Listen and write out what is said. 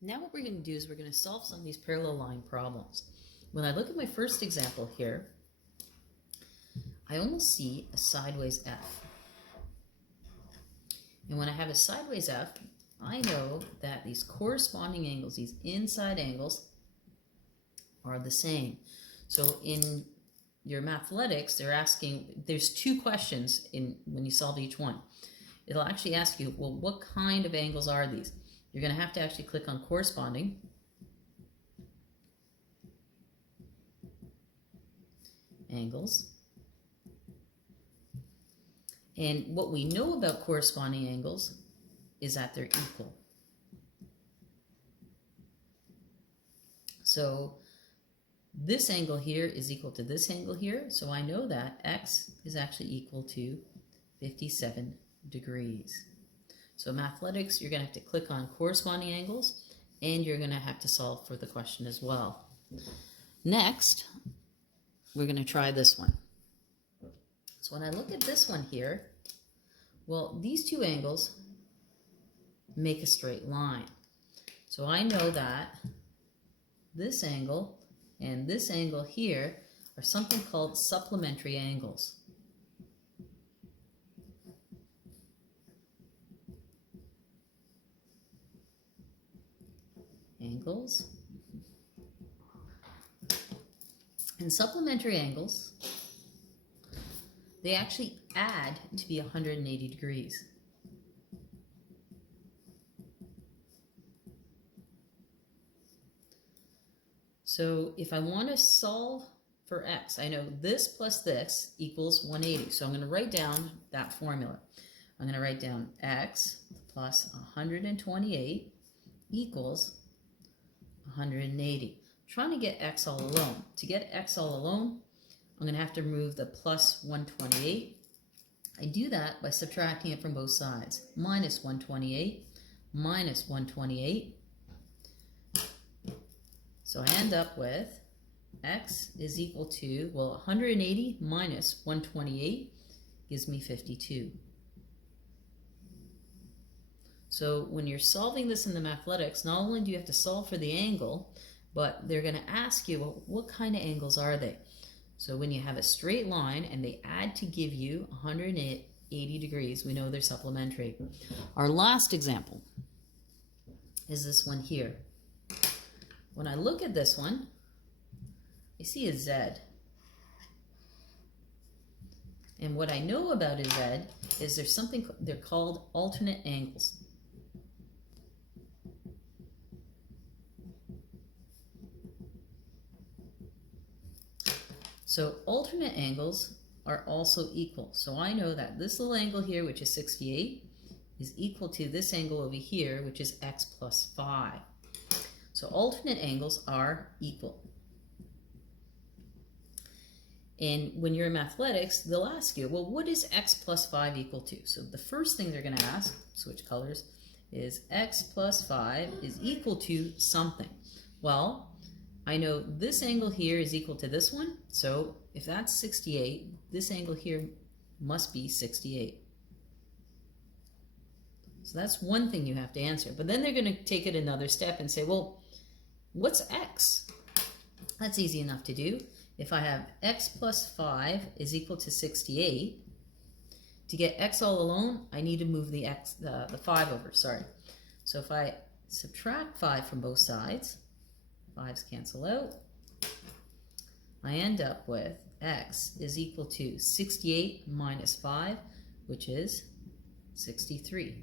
Now what we're going to do is we're going to solve some of these parallel line problems. When I look at my first example here, I almost see a sideways F. And when I have a sideways F, I know that these corresponding angles, these inside angles, are the same. So in your mathletics, they're asking, there's two questions when you solve each one. It'll actually ask you, well, what kind of angles are these? You're going to have to actually click on corresponding. Angles. And what we know about corresponding angles is that they're equal. So this angle here is equal to this angle here. So I know that x is actually equal to 57 degrees. So mathletics, you're going to have to click on corresponding angles, and you're going to have to solve for the question as well. Next, we're going to try this one. So when I look at this one here, well, these two angles make a straight line. So I know that this angle and this angle here are something called supplementary angles. Angles. And supplementary angles, they actually add to be 180 degrees. So if I want to solve for x, I know this plus this equals 180. So I'm going to write down that formula. I'm going to write down x plus 128 equals 180. I'm trying to get x all alone. To get x all alone, I'm going to have to remove the plus 128. I do that by subtracting it from both sides. Minus 128 minus 128. So I end up with x is equal to, well, 180 minus 128 gives me 52. So when you're solving this in the mathletics, not only do you have to solve for the angle, but they're going to ask you, well, what kind of angles are they? So when you have a straight line and they add to give you 180 degrees, we know they're supplementary. Our last example is this one here. When I look at this one, I see a Z. And what I know about a Z is there's something, they're called alternate angles. So alternate angles are also equal. So I know that this little angle here, which is 68, is equal to this angle over here, which is x plus 5. So alternate angles are equal. And when you're in mathletics, they'll ask you, well, what is x plus 5 equal to? So the first thing they're going to ask, switch colors, is x plus 5 is equal to something. Well, I know this angle here is equal to this one, so if that's 68, this angle here must be 68. So that's one thing you have to answer. But then they're going to take it another step and say, well, what's x? That's easy enough to do. If I have x plus 5 is equal to 68, to get x all alone, I need to move the 5 over, sorry. So if I subtract 5 from both sides, 5's cancel out, I end up with x is equal to 68 minus 5, which is 63.